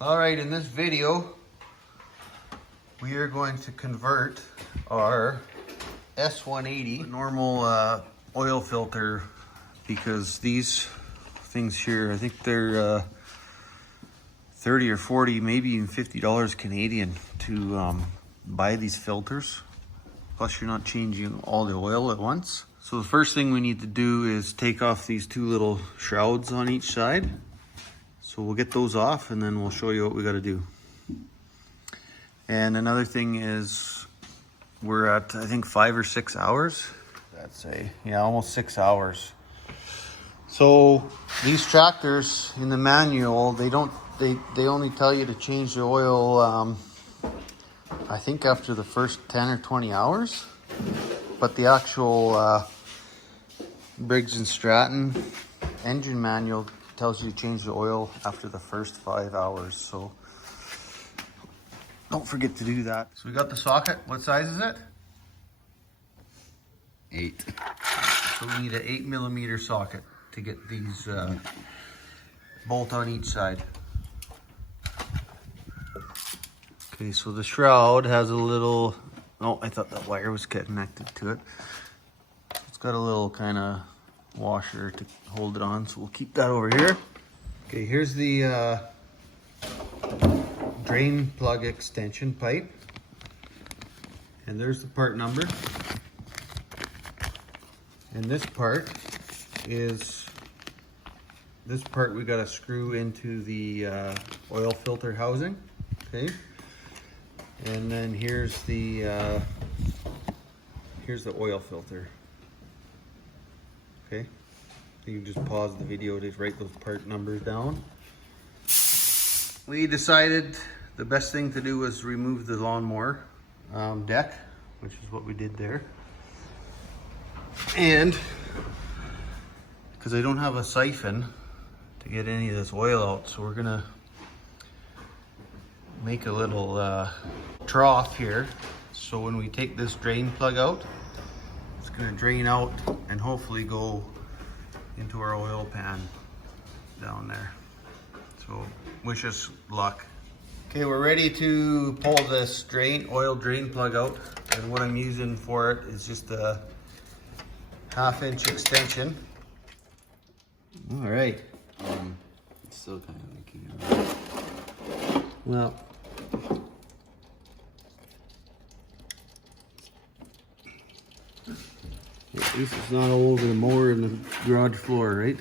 Alright, in this video, we are going to convert our S180 normal oil filter, because these things here, I think they're 30 or 40, maybe even $50 Canadian to buy these filters. Plus you're not changing all the oil at once. So the first thing we need to do is take off these two little shrouds on each side. So we'll get those off and then we'll show you what we got to do. And another thing is we're at, I think, 5 or 6 hours. That's almost 6 hours. So these tractors in the manual, they only tell you to change the oil I think after the first 10 or 20 hours. But the actual Briggs & Stratton engine manual tells you to change the oil after the first 5 hours. So don't forget to do that. So we got the socket. What size is it? 8. So we need an 8mm socket to get these bolt on each side. Okay, so the shroud has a little, oh, I thought that wire was connected to it. It's got a little kind of washer to hold it on, so we'll keep that over here. Okay, here's the drain plug extension pipe. And there's the part number. And this part we got to screw into the oil filter housing. Okay. And then here's the oil filter. Okay, you can just pause the video to write those part numbers down. We decided the best thing to do was remove the lawnmower deck, which is what we did there. And because I don't have a siphon to get any of this oil out, so we're gonna make a little trough here, so when we take this drain plug out, it's going to drain out and hopefully go into our oil pan down there. So wish us luck. Okay, we're ready to pull this oil drain plug out, and what I'm using for it is just a 1/2-inch extension. All right. It's still kind of leaking out. Well, at least it's not all over the mower and the garage floor, right?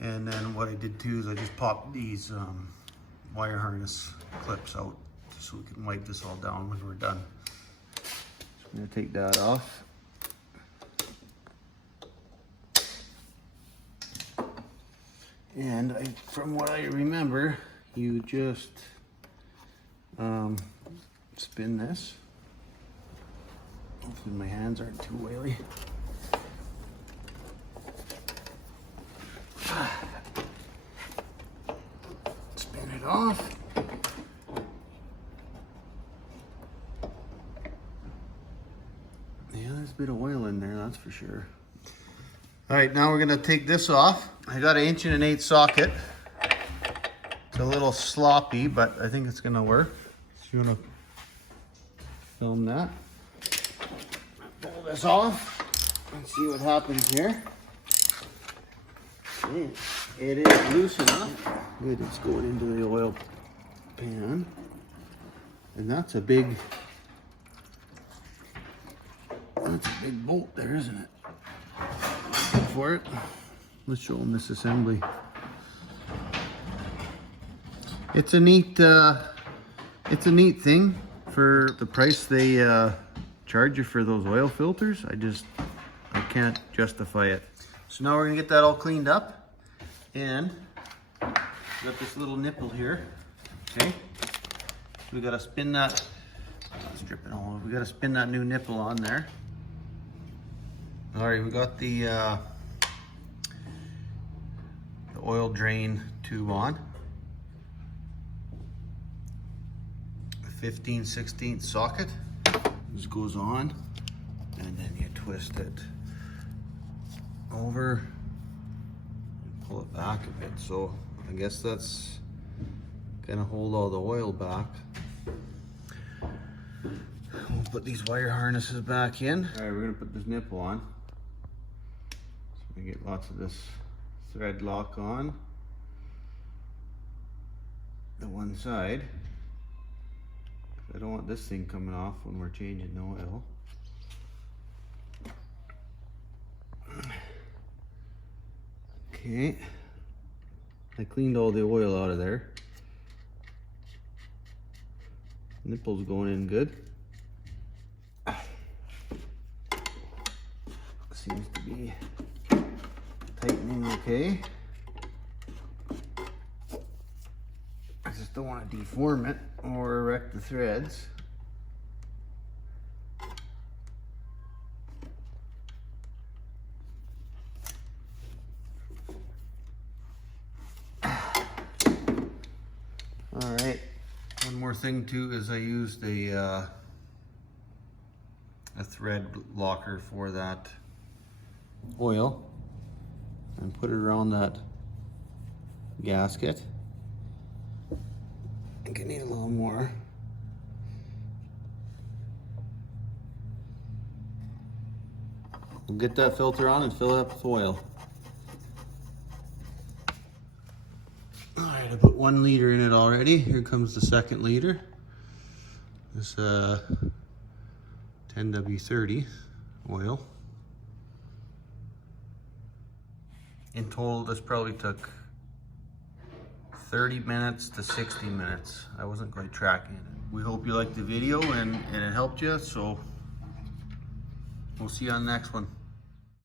And then what I did too is I just popped these wire harness clips out just so we can wipe this all down when we're done. So I'm gonna take that off. And from what I remember, you just spin this. Hopefully my hands aren't too oily. Spin it off. Yeah, there's a bit of oil in there, that's for sure. All right, now we're gonna take this off. I got an 1 1/8 socket. It's a little sloppy, but I think it's gonna work. So you wanna film that? Pull this off and see what happens here. Okay, it is loose enough. Good, it's going into the oil pan. And that's a big bolt there, isn't it? Go for it. Let's show them this assembly. It's a neat thing for the price they charge you for those oil filters. I can't justify it. So now we're gonna get that all cleaned up, and we got this little nipple here. Okay, so we gotta spin that. Strip it all. We gotta spin that new nipple on there. All right, we got the oil drain tube on. 15/16 socket. This goes on, and then you twist it over and pull it back a bit. So I guess that's gonna hold all the oil back. We'll put these wire harnesses back in. All right, we're gonna put this nipple on. So we get lots of this thread lock on the one side. I don't want this thing coming off when we're changing the oil. Okay, I cleaned all the oil out of there. Nipple's going in good. Seems to be tightening okay. I just don't want to deform it or wreck the threads. All right, one more thing too is I used a thread locker for that oil and put it around that gasket. I think I need a little more. We'll get that filter on and fill it up with oil. Alright, I put 1 liter in it already. Here comes the second liter. This 10W30 oil. In total, this probably took 30 minutes to 60 minutes. I wasn't quite tracking it. We hope you liked the video and it helped you, so we'll see you on the next one.